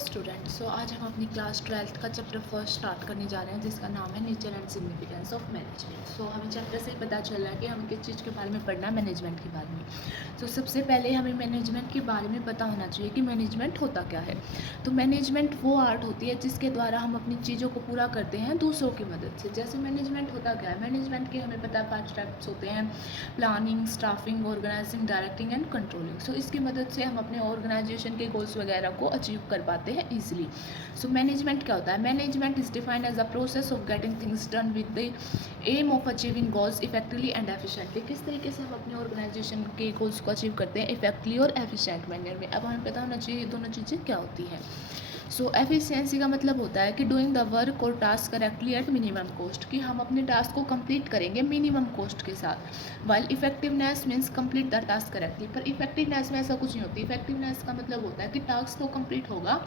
Student आज हम अपनी क्लास 12th का चैप्टर फर्स्ट स्टार्ट करने जा रहे हैं जिसका नाम है nature and significance of management. हमें चैप्टर से ही पता चल रहा है कि हमें किस चीज़ के बारे में पढ़ना है, मैनेजमेंट के बारे में। सबसे पहले हमें मैनेजमेंट के बारे में पता होना चाहिए कि मैनेजमेंट होता क्या है। तो मैनेजमेंट वो आर्ट होती है जिसके द्वारा हम अपनी चीज़ों को पूरा करते हैं दूसरों की मदद से। जैसे मैनेजमेंट होता क्या है, मैनेजमेंट के हमें पता है 5 स्टेप्स होते हैं: planning, staffing, organising, directing and controlling. इसकी मदद से हम अपने ऑर्गेनाइजेशन के गोल्स वगैरह को अचीव कर पाते हैं ईजिली। मैनेजमेंट क्या होता है? Management is defined as a process of getting things done with the aim of achieving goals effectively and efficiently. किस तरीके से हम अपने ऑर्गेनाइजेशन के गोल्स को अचीव करते हैं इफेक्टली और एफिशिएंट मैनर में। अब हमें पता होना चाहिए ये दोनों चीज़ें क्या होती हैं। एफिशिएंसी का मतलब होता है कि डूइंग द वर्क और task correctly at minimum cost, कि हम अपने टास्क को कंप्लीट करेंगे मिनिमम कॉस्ट के साथ। While effectiveness means complete the task correctly. पर इफेक्टिवनेस में ऐसा कुछ नहीं होती। इफेक्टिवनेस का मतलब होता है कि टास्क तो कंप्लीट होगा,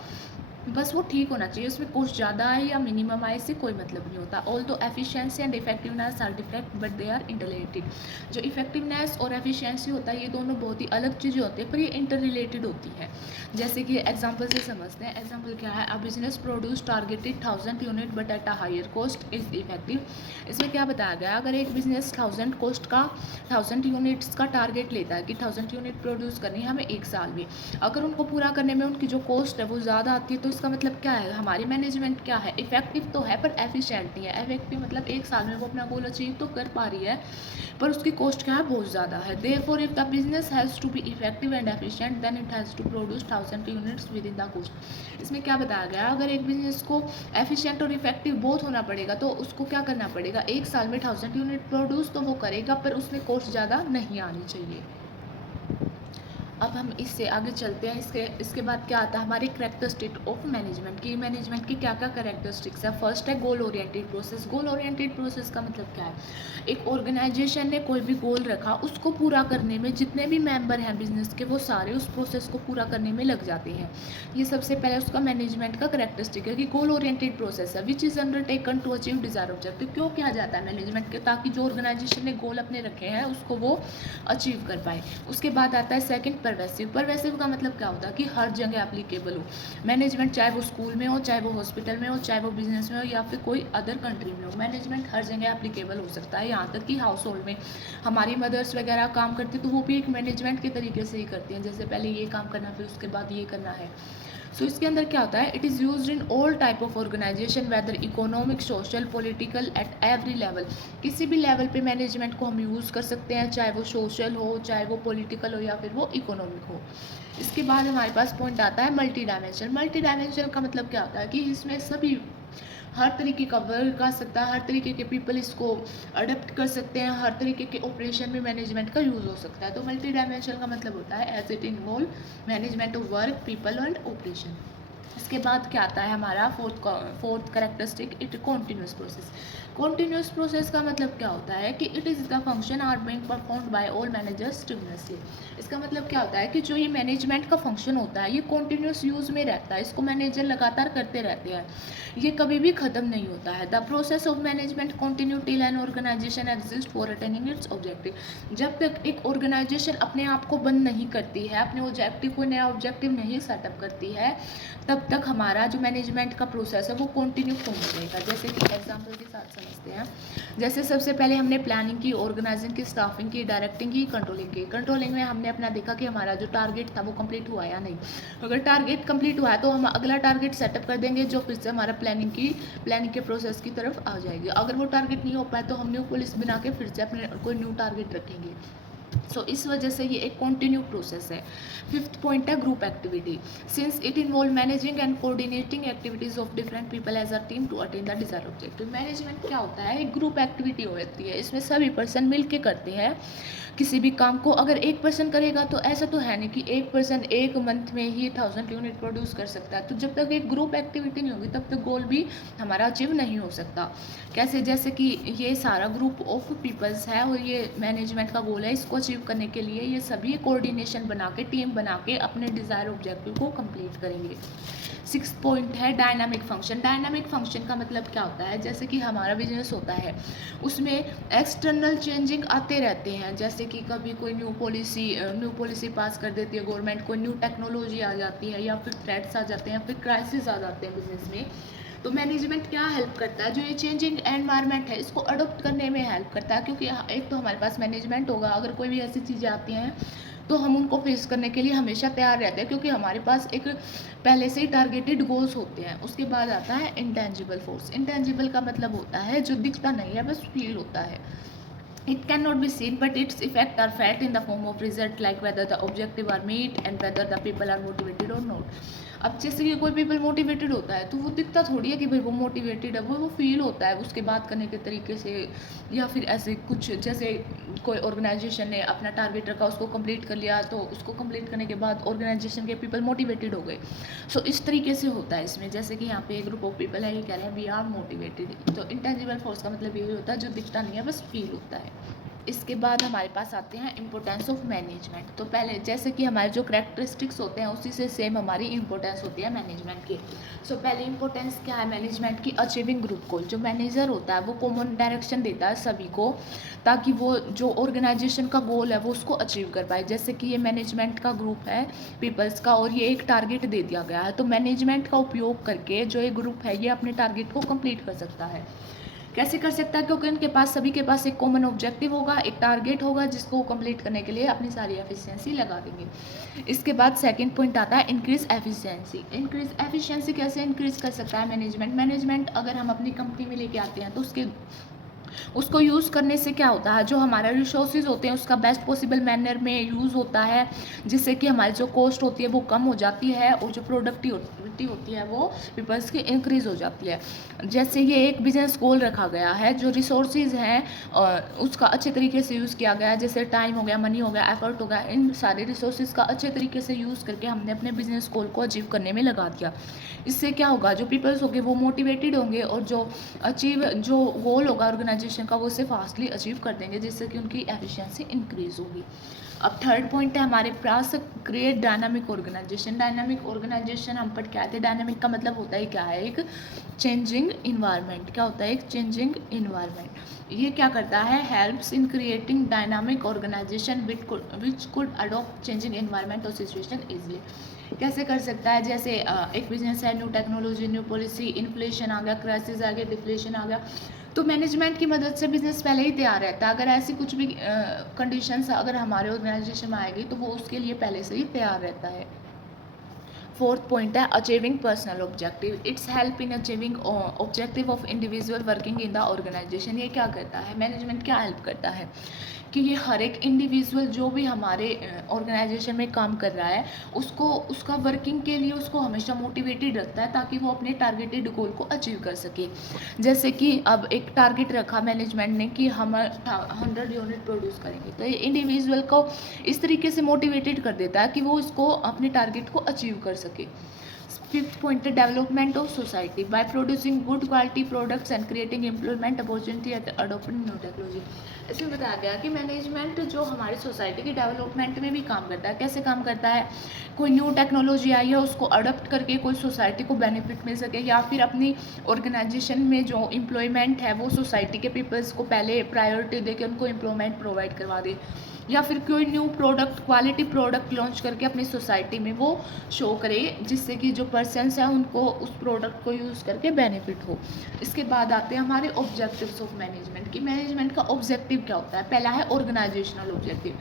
बस वो ठीक होना चाहिए, उसमें कॉस्ट ज़्यादा आए या मिनिमम आए इससे कोई मतलब नहीं होता। Although efficiency and effectiveness are different but they are inter. जो इफेक्टिवनेस और एफिशिएंसी होता है ये दोनों बहुत ही अलग चीज़ें होती है पर ये इंटर रिलेटेड होती है। जैसे कि एग्जांपल से समझते हैं। एग्जांपल क्या है? A business produce targeted 1000 unit but at a higher cost is effective. इसमें क्या बताया गया? अगर एक बिजनेस 1000 कॉस्ट का 1000 यूनिट्स का टारगेट लेता है कि 1000 यूनिट प्रोड्यूस करनी है हमें एक साल में, अगर उनको पूरा करने में उनकी जो कॉस्ट है वो ज़्यादा आती है तो इसका मतलब क्या है? हमारी मैनेजमेंट क्या है? इफेक्टिव तो है पर एफिशिएंट नहीं है। इफेक्टिव मतलब एक साल में वो अपना गोल अचीव तो कर पा रही है पर उसकी कॉस्ट क्या है? बहुत ज़्यादा है। Therefore if the business has to be effective and efficient then it has to produce 1000 units within the cost. इसमें क्या बताया गया? अगर एक बिजनेस को एफिशिएंट और इफेक्टिव बोथ होना पड़ेगा तो उसको क्या करना पड़ेगा? एक साल में 1000 यूनिट प्रोड्यूस तो वो करेगा पर उसमें कॉस्ट ज़्यादा नहीं आनी चाहिए। अब हम इससे आगे चलते हैं। इसके बाद क्या आता है? हमारी कैरेक्टरिस्टिक ऑफ मैनेजमेंट की। मैनेजमेंट की क्या क्या कैरेक्टरिस्टिक्स है? फर्स्ट है गोल ओरिएंटेड प्रोसेस। गोल ओरिएंटेड प्रोसेस का मतलब क्या है? एक ऑर्गेनाइजेशन ने कोई भी गोल रखा उसको पूरा करने में जितने भी मेंबर हैं बिजनेस के वो सारे उस प्रोसेस को पूरा करने में लग जाते हैं। ये सबसे पहले उसका मैनेजमेंट का कैरेक्टरिस्टिक है कि गोल ओरिएंटेड प्रोसेस है which is undertaken to achieve desire objective. क्यों किया जाता है मैनेजमेंट के? ताकि जो ऑर्गेनाइजेशन ने गोल अपने रखे हैं उसको वो अचीव कर पाए। उसके बाद आता है सेकंड परवेसिव। परवेसिव का मतलब क्या होता है? कि हर जगह एप्लीकेबल हो मैनेजमेंट, चाहे वो स्कूल में हो, चाहे वो हॉस्पिटल में हो, चाहे वो बिजनेस में हो या फिर कोई अदर कंट्री में हो। मैनेजमेंट हर जगह एप्लीकेबल हो सकता है। यहाँ तक कि हाउस होल्ड में हमारी मदर्स वगैरह काम करती तो वो भी एक मैनेजमेंट के तरीके से ही करती हैं। जैसे पहले ये काम करना फिर उसके बाद ये करना है। इसके अंदर क्या होता है? It is used in all type of organisation whether economic, social, political, at every level. किसी भी लेवल पे मैनेजमेंट को हम यूज़ कर सकते हैं, चाहे वो सोशल हो, चाहे वो पॉलिटिकल हो या फिर वो इकोनॉमिक हो। इसके बाद हमारे पास पॉइंट आता है मल्टी डायमेंशन। मल्टी डायमेंशन का मतलब क्या होता है? कि इसमें सभी हर तरीके का वर्क आ सकता है, हर तरीके के पीपल इसको अडेप्ट कर सकते हैं, हर तरीके के ऑपरेशन में मैनेजमेंट का यूज़ हो सकता है। तो मल्टी डायमेंशन का मतलब होता है as it involve management of work, people and operation. इसके बाद क्या आता है हमारा fourth characteristic? It continuous process. Continuous process का मतलब क्या होता है? कि it is the function are being performed by all managers simultaneously. इसका मतलब क्या होता है? कि जो ये मैनेजमेंट का फंक्शन होता है ये कॉन्टिन्यूस यूज़ में रहता है, इसको मैनेजर लगातार करते रहते हैं, ये कभी भी ख़त्म नहीं होता है। The process of management continue till an organisation exist for attaining its objective. जब तक एक ऑर्गेनाइजेशन अपने आप को बंद नहीं करती है, अपने ऑब्जेक्टिव को नया ऑब्जेक्टिव नहीं सेटअप करती है, तब तक हमारा जो मैनेजमेंट का प्रोसेस है वो कंटिन्यू होने रहेगा। जैसे कि एग्जांपल के साथ समझते हैं। जैसे सबसे पहले हमने प्लानिंग की, ऑर्गेनाइजिंग की, स्टाफिंग की, डायरेक्टिंग की, कंट्रोलिंग की। कंट्रोलिंग में हमने अपना देखा कि हमारा जो टारगेट था वो कंप्लीट हुआ या नहीं। अगर टारगेट कंप्लीट हुआ है तो हम अगला टारगेट सेटअप कर देंगे जो फिर से हमारा प्लानिंग के प्रोसेस की तरफ आ जाएगी। अगर वो टारगेट नहीं हो पाए तो हम न्यू पॉलिसी बना के फिर से अपने कोई न्यू टारगेट रखेंगे। इस वजह से ये एक कॉन्टिन्यू प्रोसेस है। फिफ्थ पॉइंट है group activity. Since it involve managing and coordinating activities of different people as a team to attain the desire objective. Management क्या होता है? एक ग्रुप एक्टिविटी होती है, इसमें सभी पर्सन मिल के करते हैं किसी भी काम को। अगर एक पर्सन करेगा तो ऐसा तो है नहीं कि एक पर्सन एक मंथ में ही 1000 यूनिट प्रोड्यूस कर सकता है। तो जब तक एक ग्रुप एक्टिविटी नहीं होगी तब तक गोल भी हमारा अचीव नहीं हो सकता। कैसे? जैसे कि ये सारा ग्रुप ऑफ पीपल्स है और ये मैनेजमेंट का गोल है, इसको अचीव करने के लिए ये सभी कोऑर्डिनेशन बना के, टीम बना के अपने डिज़ायर ऑब्जेक्टिव को कंप्लीट करेंगे। सिक्स पॉइंट है डायनामिक फंक्शन। डायनामिक फंक्शन का मतलब क्या होता है, जैसे कि हमारा बिजनेस होता है उसमें एक्सटर्नल चेंजिंग आते रहते हैं, जैसे कि कभी कोई न्यू पॉलिसी पास कर देती है गवर्नमेंट, कोई न्यू टेक्नोलॉजी आ जाती है, या फिर थ्रेट्स आ जाते हैं, या फिर क्राइसिस आ जाते हैं बिजनेस में। तो मैनेजमेंट क्या हेल्प करता है, जो ये चेंजिंग एनवायरनमेंट है इसको अडोप्ट करने में हेल्प करता है, क्योंकि एक तो हमारे पास मैनेजमेंट होगा, अगर कोई भी ऐसी चीज़ें आती हैं तो हम उनको फेस करने के लिए हमेशा तैयार रहते हैं, क्योंकि हमारे पास एक पहले से ही टारगेटेड गोल्स होते हैं। उसके बाद आता है इंटेंजिबल फोर्स। इंटेंजिबल का मतलब होता है जो दिखता नहीं है, बस फील होता है। It cannot be seen, but its effects are felt in the form of result, like whether the objective are met and whether the people are motivated or not. अब जैसे कि कोई पीपल मोटिवेटेड होता है तो वो दिखता थोड़ी है कि भाई वो मोटिवेटेड है, वो फील होता है उसके बात करने के तरीके से, या फिर ऐसे कुछ, जैसे कोई ऑर्गेनाइजेशन ने अपना टारगेट रखा, उसको कंप्लीट कर लिया, तो उसको कंप्लीट करने के बाद ऑर्गेनाइजेशन के पीपल मोटिवेटेड हो गए। सो इस तरीके से होता है इसमें, जैसे कि यहाँ पे एक ग्रुप ऑफ पीपल है, ये कह रहे हैं वी आर मोटिवेटेड। तो इंटेंजिबल फोर्स का मतलब ये होता है जो दिखता नहीं है, बस फील होता है। इसके बाद हमारे पास आते हैं इम्पोर्टेंस ऑफ मैनेजमेंट। तो पहले जैसे कि हमारे जो करैक्टरिस्टिक्स होते हैं उसी से सेम हमारी इम्पोर्टेंस होती है मैनेजमेंट की। सो पहले इम्पोर्टेंस क्या है मैनेजमेंट की, अचीविंग ग्रुप गोल। जो मैनेजर होता है वो कॉमन डायरेक्शन देता है सभी को, ताकि वो जो ऑर्गेनाइजेशन का गोल है वो उसको अचीव कर पाए। जैसे कि ये मैनेजमेंट का ग्रुप है पीपल्स का, और ये एक टारगेट दे दिया गया है, तो मैनेजमेंट का उपयोग करके जो ये ग्रुप है ये अपने टारगेट को कंप्लीट कर सकता है। कैसे कर सकता है, क्योंकि उनके पास सभी के पास एक कॉमन ऑब्जेक्टिव होगा, एक टारगेट होगा, जिसको कंप्लीट करने के लिए अपनी सारी एफिशिएंसी लगा देंगे। इसके बाद सेकंड पॉइंट आता है इंक्रीज एफिशिएंसी। इंक्रीज एफिशिएंसी कैसे इंक्रीज कर सकता है मैनेजमेंट अगर हम अपनी कंपनी में लेके आते हैं तो उसको यूज़ करने से क्या होता है, जो हमारा रिसोर्सेज होते हैं उसका बेस्ट पॉसिबल मैनर में यूज़ होता है, जिससे कि हमारी जो कॉस्ट होती है वो कम हो जाती है, और जो प्रोडक्टिविटी होती है वो पीपल्स की इंक्रीज़ हो जाती है। जैसे ये एक बिजनेस गोल रखा गया है, जो रिसोर्सेज हैं उसका अच्छे तरीके से यूज़ किया गया है, जैसे टाइम हो गया, मनी हो गया, एफर्ट हो गया, इन सारे रिसोर्सेज का अच्छे तरीके से यूज़ करके हमने अपने बिजनेस गोल को अचीव करने में लगा दिया। इससे क्या होगा, जो पीपल्स होंगे वो मोटिवेटेड होंगे, और जो गोल होगा ऑर्गेनाइजेशन का वो उसे फास्टली अचीव कर देंगे, जिससे कि उनकी एफिशिएंसी इंक्रीज होगी। अब थर्ड पॉइंट है हमारे पास create dynamic organisation. Dynamic organisation हम पढ़ के आए थे। डायनामिक का मतलब होता है क्या है, एक चेंजिंग इन्वायरमेंट। क्या होता है, एक चेंजिंग इन्वायरमेंट। ये क्या करता है, helps in creating dynamic organisation which could adopt changing environment और सिचुएशन इजली। कैसे कर सकता है, जैसे एक बिजनेस है, new technology, new policy, inflation आ गया, क्राइसिस आ गया, डिफ्लेशन आ गया, तो मैनेजमेंट की मदद से बिजनेस पहले ही तैयार रहता है। अगर ऐसी कुछ भी कंडीशंस अगर हमारे ऑर्गेनाइजेशन में आएगी तो वो उसके लिए पहले से ही तैयार रहता है। फोर्थ पॉइंट है achieving personal objective. Its help in achieving objective of individual working in the organisation. ये क्या करता है, मैनेजमेंट क्या हेल्प करता है कि ये हर एक इंडिविजुअल जो भी हमारे ऑर्गेनाइजेशन में काम कर रहा है उसको उसका वर्किंग के लिए उसको हमेशा मोटिवेटेड रखता है, ताकि वो अपने टारगेटेड गोल को अचीव कर सके। जैसे कि अब एक टारगेट रखा मैनेजमेंट ने कि हम 100 यूनिट प्रोड्यूस करेंगे, तो ये इंडिविजुअल को इस तरीके से मोटिवेटेड कर देता है कि वो इसको अपने टारगेट को अचीव कर सके। फिफ्थ पॉइंट है development of society by producing good quality products and creating employment opportunity eight adopting new technology. इसमें बताया गया कि मैनेजमेंट जो हमारी सोसाइटी की डेवलपमेंट में भी काम करता है। कैसे काम करता है, कोई न्यू टेक्नोलॉजी आई है उसको अडॉप्ट करके कोई सोसाइटी को बेनिफिट मिल सके, या फिर अपनी ऑर्गेनाइजेशन में जो एम्प्लॉयमेंट है वो सोसाइटी के पीपल्स को पहले प्रायोरिटी देकर उनको एम्प्लॉयमेंट प्रोवाइड करवा दे, या फिर कोई new product quality product launch करके अपनी सोसाइटी में वो शो करे, जिससे कि जो पर्सन्स हैं उनको उस प्रोडक्ट को यूज़ करके बेनिफिट हो। इसके बाद आते हैं हमारे ऑब्जेक्टिव्स ऑफ मैनेजमेंट कि मैनेजमेंट का ऑब्जेक्टिव क्या होता है। पहला है ऑर्गेनाइजेशनल ऑब्जेक्टिव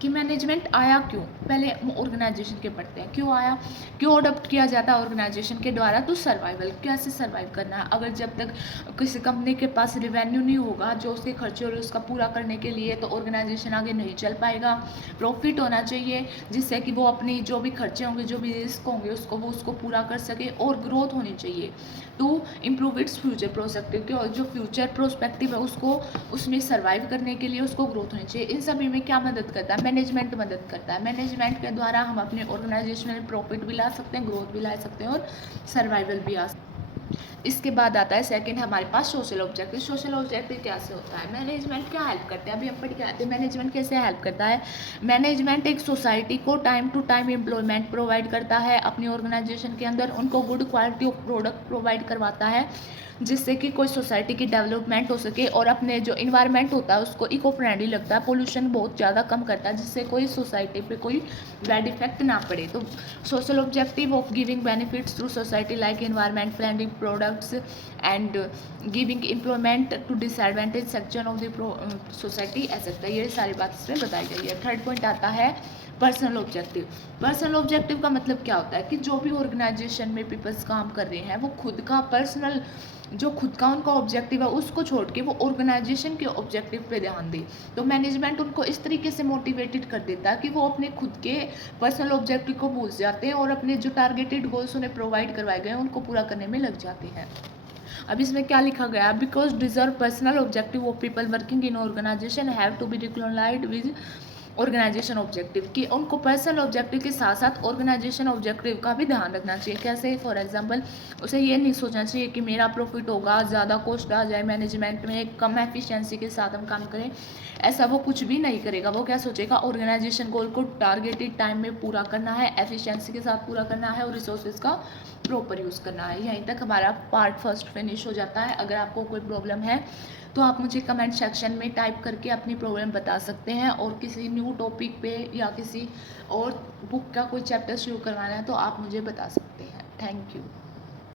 कि मैनेजमेंट आया क्यों, पहले ऑर्गेनाइजेशन के पढ़ते हैं। क्यों आया, क्यों अडॉप्ट किया जाता है ऑर्गेनाइजेशन के द्वारा, तो सर्वाइवल, कैसे सर्वाइव करना है। अगर जब तक किसी कंपनी के पास रिवेन्यू नहीं होगा जो उसके खर्चे और उसका पूरा करने के लिए, तो ऑर्गेनाइजेशन आगे नहीं चल पाएगा। प्रॉफिट होना चाहिए जिससे कि वो अपनी जो भी खर्चे होंगे, जो भी रिस्क होंगे उसको पूरा कर सके, और ग्रोथ होनी चाहिए to improve its future prospective, कि जो फ्यूचर प्रोस्पेक्टिव है उसको उसमें सर्वाइव करने के लिए उसको ग्रोथ होनी चाहिए। इन सभी में क्या मदद करता है, मैनेजमेंट मदद करता है। मैनेजमेंट के द्वारा हम अपने ऑर्गेनाइजेशनल प्रॉफिट भी ला सकते हैं, ग्रोथ भी ला सकते हैं, और सर्वाइवल भी आ सकते हैं। इसके बाद आता है सेकंड हमारे पास सोशल ऑब्जेक्टिव। सोशल ऑब्जेक्टिव कैसे होता है, मैनेजमेंट क्या हेल्प करते हैं, अभी हम पढ़ के आते हैं मैनेजमेंट कैसे हेल्प करता है। मैनेजमेंट एक सोसाइटी को time to time employment provide करता है अपनी ऑर्गेनाइजेशन के अंदर, उनको good quality of product provide करवाता है जिससे कि कोई सोसाइटी की डेवलपमेंट हो सके, और अपने जो इन्वायरमेंट होता है उसको इको फ्रेंडली लगता है, पोल्यूशन बहुत ज़्यादा कम करता है जिससे कोई सोसाइटी पे कोई बैड इफेक्ट ना पड़े। तो social objective of giving benefits through society like environment friendly products and giving employment to disadvantage section of the society etcetera, ये सारी बात इसमें बताई गई है। थर्ड पॉइंट आता है पर्सनल ऑब्जेक्टिव। पर्सनल ऑब्जेक्टिव का मतलब क्या होता है कि जो भी ऑर्गेनाइजेशन में पीपल्स काम कर रहे हैं वो खुद का पर्सनल जो खुद का उनका ऑब्जेक्टिव है उसको छोड़ के वो ऑर्गेनाइजेशन के ऑब्जेक्टिव पे ध्यान दे। तो मैनेजमेंट उनको इस तरीके से मोटिवेटेड कर देता है कि वो अपने खुद के पर्सनल ऑब्जेक्टिव को भूल जाते हैं और अपने जो टारगेटेड गोल्स उन्हें प्रोवाइड करवाए गए हैं उनको पूरा करने में लग जाते हैं। अब इसमें क्या लिखा गया, because deserve personal objective of people working in organisation have to be recognised with organisation objective, कि उनको पर्सनल ऑब्जेक्टिव के साथ साथ ऑर्गेनाइजेशन ऑब्जेक्टिव का भी ध्यान रखना चाहिए। कैसे, फॉर एग्जांपल उसे ये नहीं सोचना चाहिए कि मेरा प्रॉफिट होगा, ज़्यादा कॉस्ट आ जाए मैनेजमेंट में, कम एफिशिएंसी के साथ हम काम करें, ऐसा वो कुछ भी नहीं करेगा। वो क्या सोचेगा, ऑर्गेनाइजेशन गोल को टारगेटेड टाइम में पूरा करना है, एफिशिएंसी के साथ पूरा करना है और रिसोर्सेज का प्रॉपर यूज़ करना है। यहीं तक हमारा पार्ट फर्स्ट फिनिश हो जाता है। अगर आपको कोई प्रॉब्लम है तो आप मुझे कमेंट सेक्शन में टाइप करके अपनी प्रॉब्लम बता सकते हैं, और किसी न्यू टॉपिक पे या किसी और बुक का कोई चैप्टर शुरू करवाना है तो आप मुझे बता सकते हैं। Thank you.